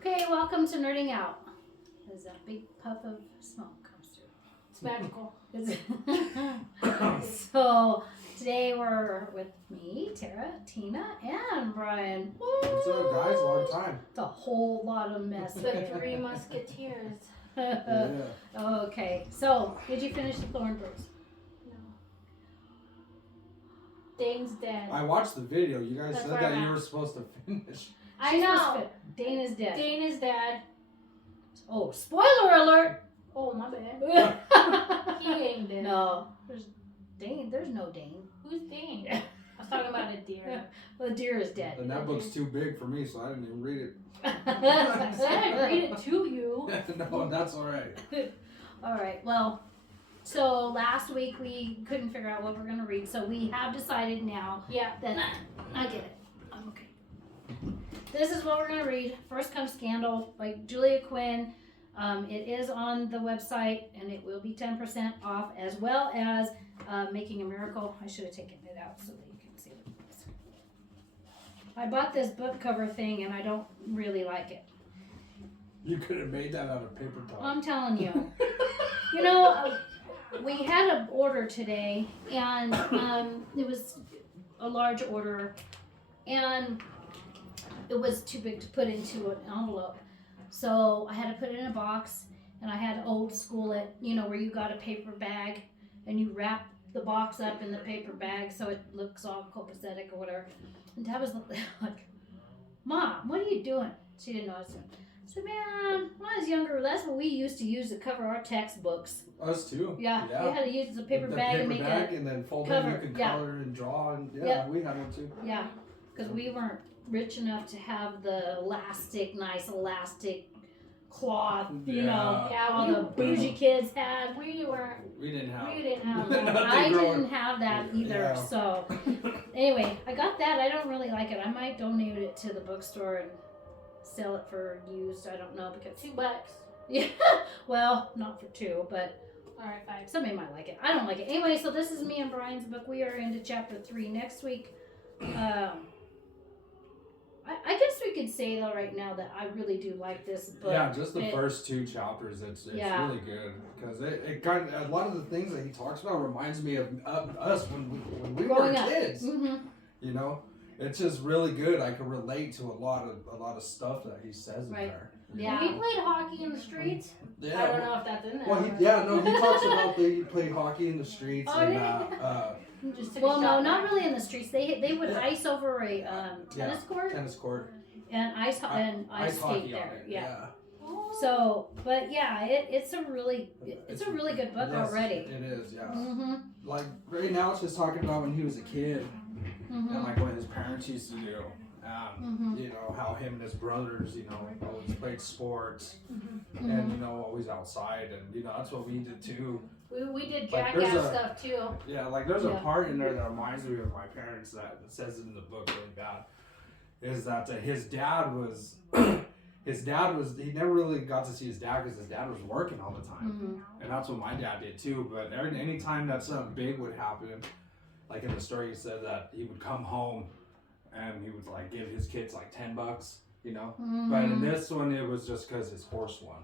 Okay, welcome to Nerding Out. As a big puff of smoke comes through. It's magical. So today we're with me, Tara, Tina, and Brian. What's up, guys? Long time. It's a whole lot of mess. The Three Musketeers. Yeah. Okay, so did you finish the Thornbirds? No. Dane's dead. I watched the video. You guys That's said where that I'm you at. were supposed to finish. I know. Dane is dead. Dane is dead. Oh, spoiler alert! Oh, my bad. He ain't dead. No, there's Dane. There's no Dane. Who's Dane? I was talking about a deer. Well, the deer is dead. And that book's too big for me, so I didn't even read it. I said I'd read it to you. No, that's all right. All right. Well, so last week we couldn't figure out what we're gonna read, so we have decided now Yeah. that I get it. I'm okay. This is what we're gonna read. First Comes Scandal by Julia Quinn. It is on the website, and it will be 10% off, as well as Making a Miracle. I should have taken it out so that you can see what it is. I bought this book cover thing, and I don't really like it. You could have made that out of paper towel. I'm telling you. You know, we had an order today, and it was a large order, and it was too big to put into an envelope. So I had to put it in a box, and I had to old school it, you know, where you got a paper bag, and you wrap the box up in the paper bag so it looks all copacetic or whatever. And Dad was like, Mom, what are you doing? She didn't know I was doing. I said, man, when I was younger, that's what we used to use to cover our textbooks. Us too. Yeah. We had to use the paper The bag paper and make bag, a, and then fold cover, it. You could yeah. color and draw, and Yep. we had one too. yeah, because we weren't rich enough to have the nice elastic cloth, you know, Yeah, all the bougie kids had. We weren't. We didn't have. We didn't have that. Nothing I growing. didn't have that either, Yeah. so anyway, I got that. I don't really like it. I might donate it to the bookstore and sell it for used. I don't know, because $2. yeah, well, not for two, but Alright, fine. somebody might like it. I don't like it. Anyway, so this is me and Brian's book. We are into chapter 3 next week. I guess we could say though right now that I really do like this book. Yeah, just the first two chapters. It's Yeah. really good because it kind of, a lot of the things that he talks about reminds me of us when we were Growing up. kids. Mm-hmm. You know, it's just really good. I can relate to a lot of stuff that he says in Right. there. you Yeah. know? We played hockey in the streets. Yeah. I don't know if that's in there. Well, he talks about he played hockey in the streets Oh, and yeah. Just took a Well, no, shot not back. really in the streets. They would Yeah. ice over a tennis court tennis court, and ice skate hockey there. on it. Yeah. Oh. So, but yeah, it's a really good book Yes, already. It is, yeah. Mm-hmm. Like right now, it's just talking about when he was a kid Mm-hmm. and like what his parents used to do. Mhm. You know how him and his brothers, you know, always played sports Mm-hmm. and you know always outside, and you know that's what we did too. We did Like, there's jackass a- stuff too. Yeah, like there's Yeah. a part in there that reminds me of my parents that says it in the book really bad. Is that his dad was, he never really got to see his dad because his dad was working all the time, Mm-hmm. and that's what my dad did too. But any time that something big would happen, like in the story, he said that he would come home and he would like give his kids like $10, you know. But in this one, it was just because his horse won.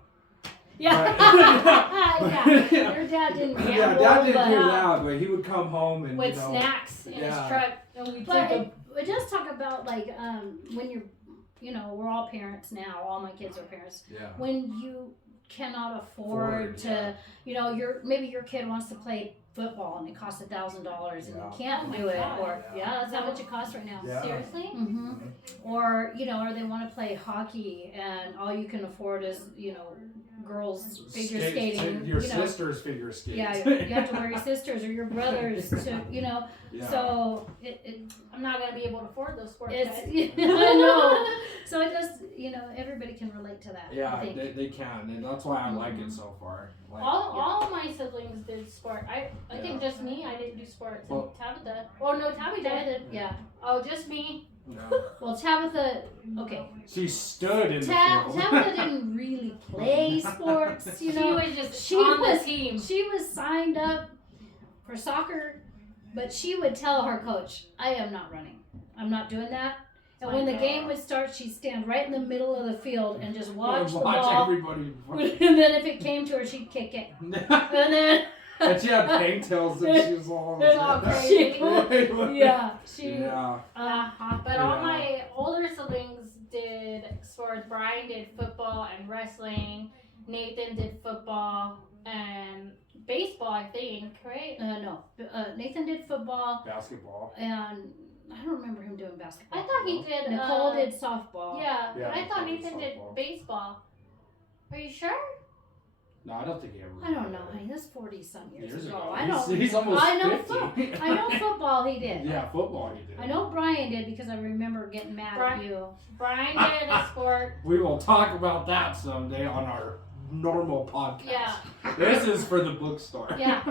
Yeah. But- yeah. Your dad didn't gamble, Yeah, Dad didn't but, do that, but he would come home and With you know, snacks in his Yeah. truck. And we But took it does talk about like when you're, you know, we're all parents now. All my kids are parents. yeah, When you cannot afford to, yeah. you know, maybe your kid wants to play football and it costs $1,000 and Yeah. you can't Oh my do it, God. or that's how much it costs right now. Yeah. Seriously? Mm-hmm. Or you know, or they want to play hockey and all you can afford is, you know, girls figure skating. Your you know. sister's figure skating. Yeah, you have to wear your sisters or your brothers to, you know. Yeah. So I'm not gonna be able to afford those sports. it's guys. I know. So it does, you know, everybody can relate to that. I Yeah, think. they can, and that's why I like it so far. Like, All my siblings did sport. I think Yeah. just me. I didn't do sports. Well- And Tabitha. Oh no, Tabby did. Tabitha, yeah. Oh, just me. yeah. Well, Tabitha, okay. She stood in the field. Tabitha didn't really play sports, you She know. was just she on was- the team. She was signed up for soccer, but she would tell her coach, I am not running. I'm not doing that. And when the game would start, she'd stand right in the middle of the field and just watch the Watch ball. everybody. And then if it came to her, she'd kick it. And then And she had pigtails and she was all crazy. Yeah. But all my older siblings did sports. Brian did football and wrestling. Nathan did football and baseball, I think, right? No. Nathan did football. Basketball. And I don't remember him doing basketball. I thought he did. Nicole did softball. Yeah, Yeah, but I thought Nicole did Nathan did softball. baseball. Are you sure? No, I don't think he ever. I don't know, honey. That's 40-some years ago. I He's- don't. He's almost I know 50. I know football he did. Yeah, football he did. I know Brian did because I remember getting mad at you. Brian did a sport. We will talk about that someday on our normal podcast. Yeah. This is for the bookstore. Yeah.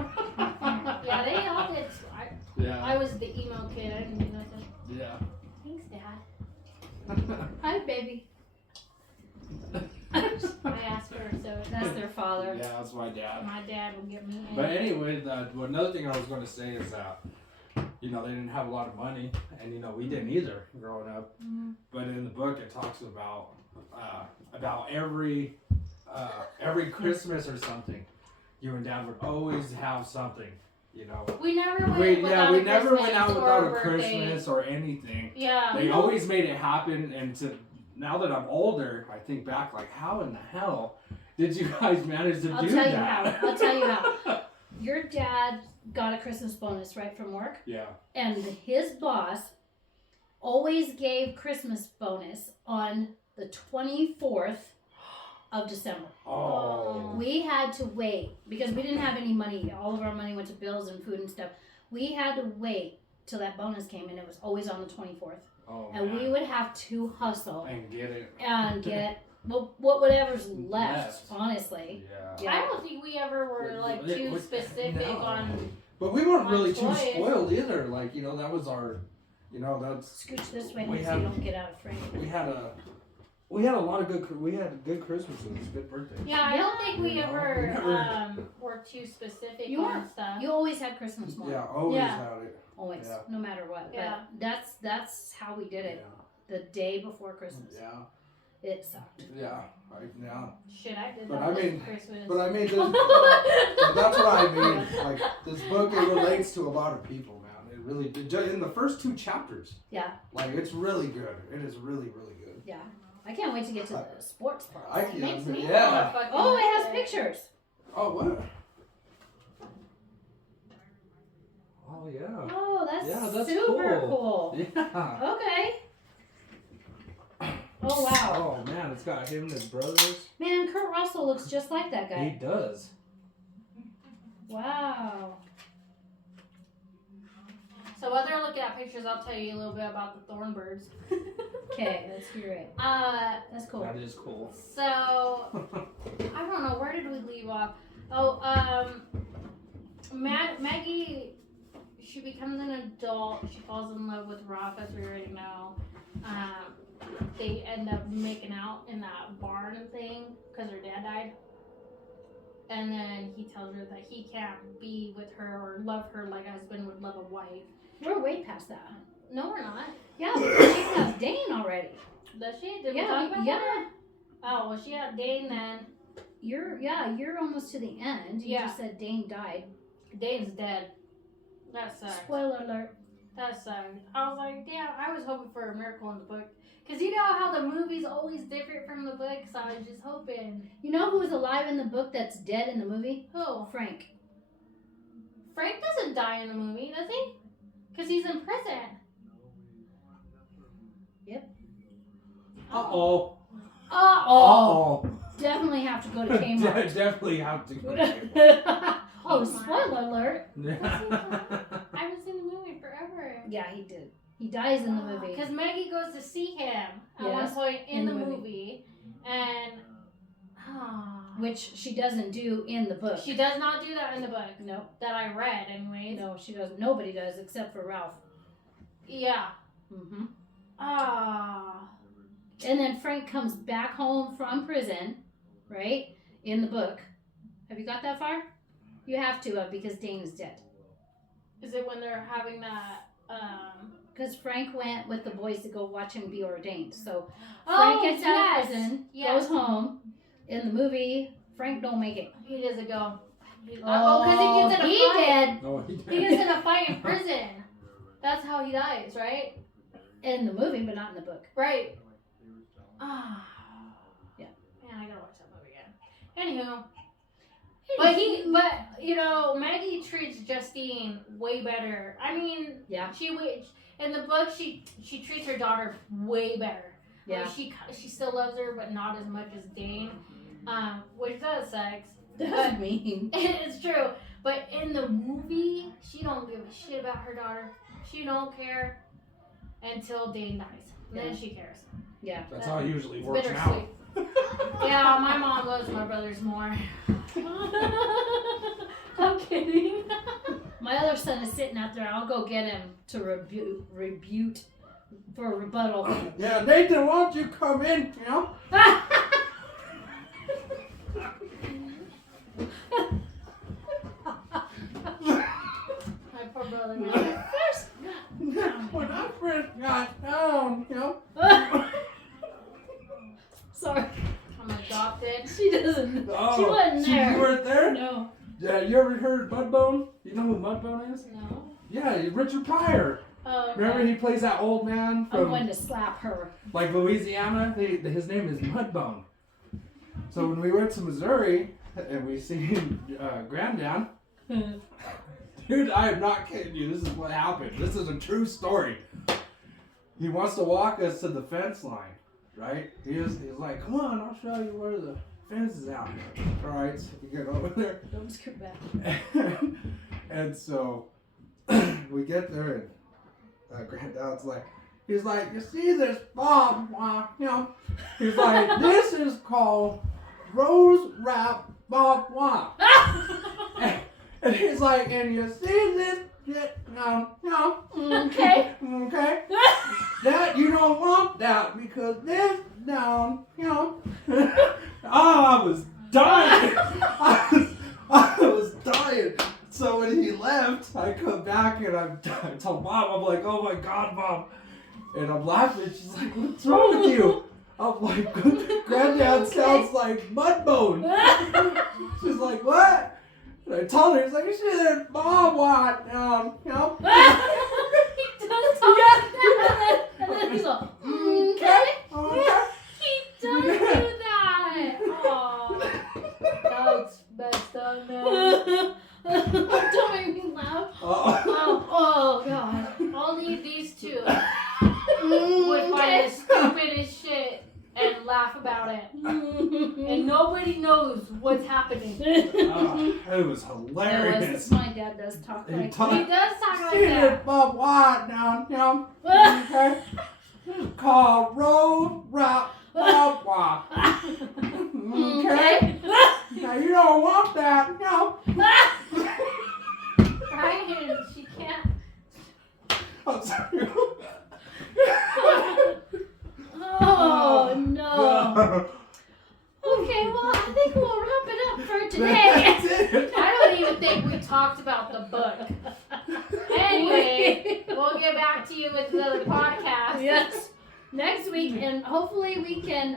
Yeah, they all did. Yeah. I was the emo kid. I didn't do nothing. Yeah. Thanks, Dad. Hi, baby. I asked her, so That's their father. Yeah, that's my dad. my dad would get me in. But anyway, another thing I was going to say is that, they didn't have a lot of money, and we didn't either growing up. Mm-hmm. But in the book, it talks about every Christmas or something, you and Dad would always have something. We never went without we a never Christmas went out or without a birthday. Christmas or anything. Yeah. They always made it happen, and now that I'm older, I think back like, how in the hell did you guys manage to do that? I'll tell you how. Your dad got a Christmas bonus right from work, Yeah. and his boss always gave Christmas bonus on the 24th of December. Oh. We had to wait because we didn't have any money. All of our money went to bills and food and stuff. We had to wait till that bonus came, and it was always on the 24th. Oh, And man. we would have to hustle And get it. and get whatever's left, Left. honestly. Yeah. Yeah. I don't think we ever were like too specific No. on. But we weren't On really too toys. spoiled either. Like, that was our, that's, Scooch this way We so have- you don't get out of frame. we had a lot of good Christmases, good birthdays. Yeah, I don't think we You know, ever we never- were too specific You on weren't. stuff. You always had Christmas morning. Yeah, always Yeah. had it. Always, Yeah. no matter what. Yeah. But that's how we did it. The day before Christmas. Yeah. It sucked. Yeah. Shit, I did But that I this mean- Christmas. But I mean, that's what I mean. Like, this book, it relates to a lot of people, man. It really did. In the first 2 chapters. Yeah. Like, it's really good. It is really, really good. Yeah. I can't wait to get to the sports part. It makes me yeah. want to fucking Oh, it has birthday. pictures. Oh, what? Oh, yeah. Oh, that's Yeah, that's super cool. cool. Yeah. Okay. Oh, wow. Oh, man, it's got him and his brothers. Man, Kurt Russell looks just like that He guy. does. Wow. So while they're looking at pictures, I'll tell you a little bit about the Thornbirds. Okay, let's hear it. That's cool. That is cool. So I don't know, where did we leave off? Oh, Maggie, she becomes an adult. She falls in love with Ralph, as we already know. They end up making out in that barn thing because her dad died. And then he tells her that he can't be with her or love her like a husband would love a wife. We're way past that, huh? No, we're not. Yeah, she has Dane already. Does she? Did we Yeah, talk about yeah. that? Oh, well, she had Dane then. You're almost to the end. You Yeah. just said Dane died. Dane's dead. That sucks. Spoiler alert. That sucked. I was like, damn, I was hoping for a miracle in the book. Because you know how the movie's always different from the book, so I was just hoping. You know who's alive in the book that's dead in the movie? Who? Frank. Frank doesn't die in the movie, does he? Because he's in prison. Uh-oh. Oh. Definitely have to go to Kmart. Definitely have to go. Oh, spoiler alert. I haven't seen the movie forever. Yeah, he did. He dies in the movie. Because Maggie goes to see him at Yes, one point in the movie. movie. And Which she doesn't do in the book. she does not do that in the book. No. That I read, anyways. No, she doesn't. Nobody does except for Ralph. Yeah. Mm-hmm. And And then Frank comes back home from prison, right? In the book. Have you got that far? You have to because Dane is dead. is it when they're having that because Frank went with the boys to go watch him be ordained. So Oh, Frank gets out yes. of prison, Yes. goes home. In the movie, Frank don't make it. He doesn't go. Oh, because he gets in a he fight. did. No, he didn't. He gets in a fight in prison. That's how he dies, right? In the movie, but not in the book. Right. Ah. Yeah. Man, I gotta watch that movie again. Anywho. But you know, Maggie treats Justine way better. I mean, Yeah. in the book she treats her daughter way better. Yeah. Like, she still loves her, but not as much as Dane. Which does suck. That's mean. It's true. But in the movie, she don't give a shit about her daughter. She don't care until Dane dies. Then she cares. Yeah. That's how it usually It's works out. bittersweet. Yeah, my mom loves my brothers more. I'm kidding. My other son is sitting out there. I'll go get him to rebuke for a rebuttal. Yeah, Nathan, why don't you come in, you know? My poor brother. Man. When I first got down, you know? Sorry. I'm adopted. She doesn't. Oh, She wasn't there. You weren't there? No. Yeah, you ever heard Mudbone? You know who Mudbone is? No. Yeah, Richard Pryor. Oh, okay. Remember he plays that old man I'm from going to slap her. like Louisiana? His name is Mudbone. So when we went to Missouri and we seen Granddad, dude, I am not kidding you. This is what happened. This is a true story. He wants to walk us to the fence line, right? He's like, come on, I'll show you where the fence is out. All right, so we get over there. Don't scoot back. And so we get there and Granddad's like, he's like, you see this Bob, you know? He's like, this is called Rose Wrap Bob Wah. And he's like, and you see this shit, no, Okay. okay? That, you don't want that because this, no, you know. I was dying. I was dying. So when he left, I come back and I tell Mom, I'm like, oh my God, Mom. And I'm laughing. She's like, what's wrong with you? I'm like, Granddad sounds like Mudbone. She's like, what? And I told her, he's like, you see there's Mom what? You know? He does talk like that. And then he's like, okay. Okay. He does do that. Aw. That's messed up now. Don't make me laugh. Oh God. Only these two would find the stupidest shit and laugh about it. And nobody knows what's happening. It was hilarious. My dad does talk He like talk- He does talk like See this that. Bob White now, you know? Okay. It's called Road Rock Bob White. Okay. Now you don't want that, you know? Ryan, she can't. I'm sorry. Oh no. Okay, well I think we'll wrap it up for today. That's it. I don't even think we talked about the book. Anyway, we'll get back to you with the podcast. Yes. Next week, and hopefully we can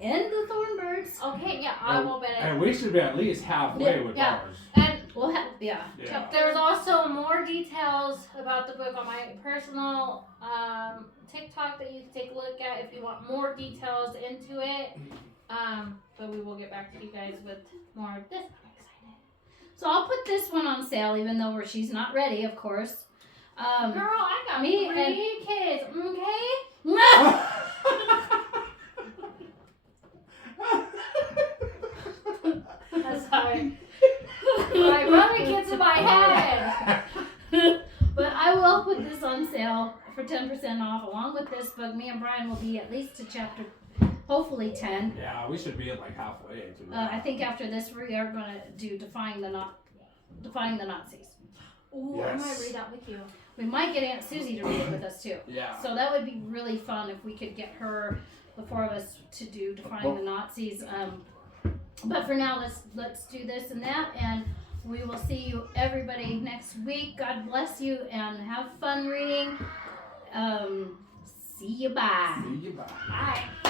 end the Thornbirds. Okay, yeah, I will bet And it. we should be at least halfway with Yeah. ours. And We'll have Yeah. there's also more details about the book on my personal TikTok that you can take a look at if you want more details into it. But we will get back to you guys with more of this. I'm excited. So I'll put this one on sale, even though she's not ready, of course. Girl, I got me three kids, okay? I'm sorry. My brother gets in my head. But I will put this on sale for 10% off. Along with this book, me and Brian will be at least to chapter, hopefully 10. Yeah, we should be at like halfway. I think after this, we are going to do Defying the Nazis. Ooh, Yes. I might read that with you. We might get Aunt Susie to read it with us too. Yeah. So that would be really fun if we could get her, the four of us, to do Defying the Nazis. But for now, let's do this and that, and we will see you everybody next week. God bless you, and have fun reading. See you. Bye. See you. Bye. Bye.